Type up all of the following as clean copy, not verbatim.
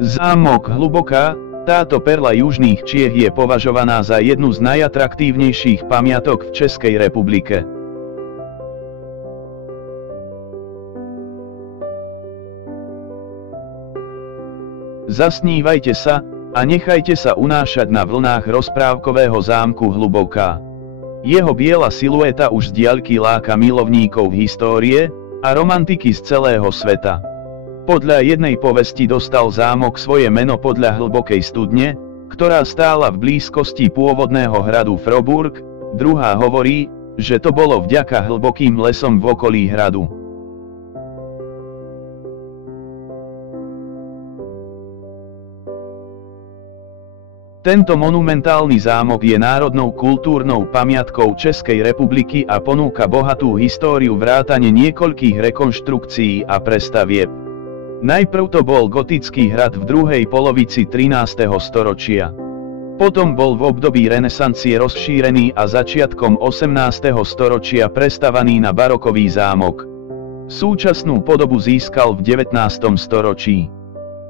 Zámok Hluboká, táto perla južných Čiech je považovaná za jednu z najatraktívnejších pamiatok v Českej republike. Zasnívajte sa a nechajte sa unášať na vlnách rozprávkového zámku Hluboká. Jeho biela silueta už z diaľky láka milovníkov histórie a romantiky z celého sveta. Podľa jednej povesti dostal zámok svoje meno podľa hlbokej studne, ktorá stála v blízkosti pôvodného hradu Froburg, druhá hovorí, že to bolo vďaka hlbokým lesom v okolí hradu. Tento monumentálny zámok je národnou kultúrnou pamiatkou Českej republiky a ponúka bohatú históriu vrátane niekoľkých rekonštrukcií a prestavieb. Najprv to bol gotický hrad v druhej polovici 13. storočia. Potom bol v období renesancie rozšírený a začiatkom 18. storočia prestavaný na barokový zámok. Súčasnú podobu získal v 19. storočí.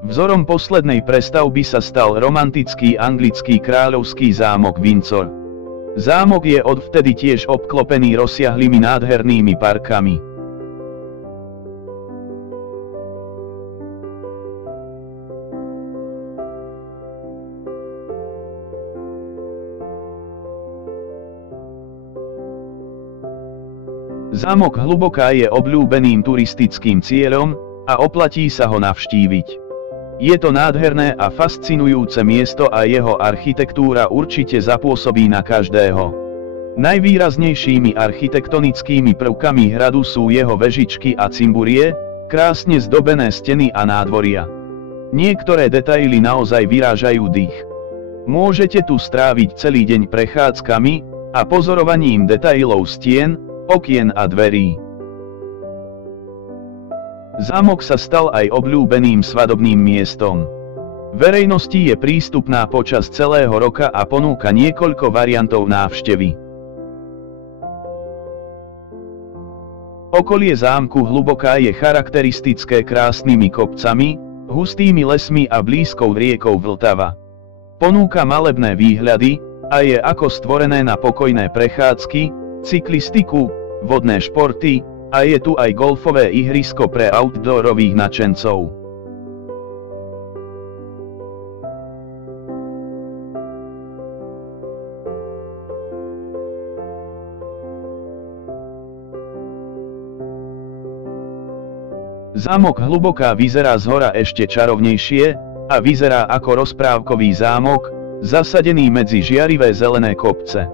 Vzorom poslednej prestavby sa stal romantický anglický kráľovský zámok Windsor. Zámok je odvtedy tiež obklopený rozsiahlymi nádhernými parkami. Zámok Hluboká je obľúbeným turistickým cieľom a oplatí sa ho navštíviť. Je to nádherné a fascinujúce miesto a jeho architektúra určite zapôsobí na každého. Najvýraznejšími architektonickými prvkami hradu sú jeho vežičky a cimburie, krásne zdobené steny a nádvoria. Niektoré detaily naozaj vyrážajú dých. Môžete tu stráviť celý deň prechádzkami a pozorovaním detailov stien, okien a dverí. Zámok sa stal aj obľúbeným svadobným miestom. Verejnosti je prístupná počas celého roka a ponúka niekoľko variantov návštevy. Okolie zámku Hluboká je charakteristické krásnymi kopcami, hustými lesmi a blízkou riekou Vltava. Ponúka malebné výhľady a je ako stvorené na pokojné prechádzky, cyklistiku, vodné športy, a je tu aj golfové ihrisko pre outdoorových nadšencov. Zámok Hluboká vyzerá zhora ešte čarovnejšie a vyzerá ako rozprávkový zámok, zasadený medzi žiarivé zelené kopce.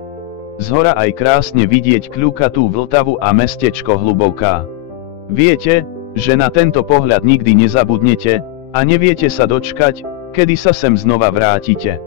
Zhora aj krásne vidieť kľukatú Vltavu a mestečko Hluboká. Viete, že na tento pohľad nikdy nezabudnete a neviete sa dočkať, kedy sa sem znova vrátite.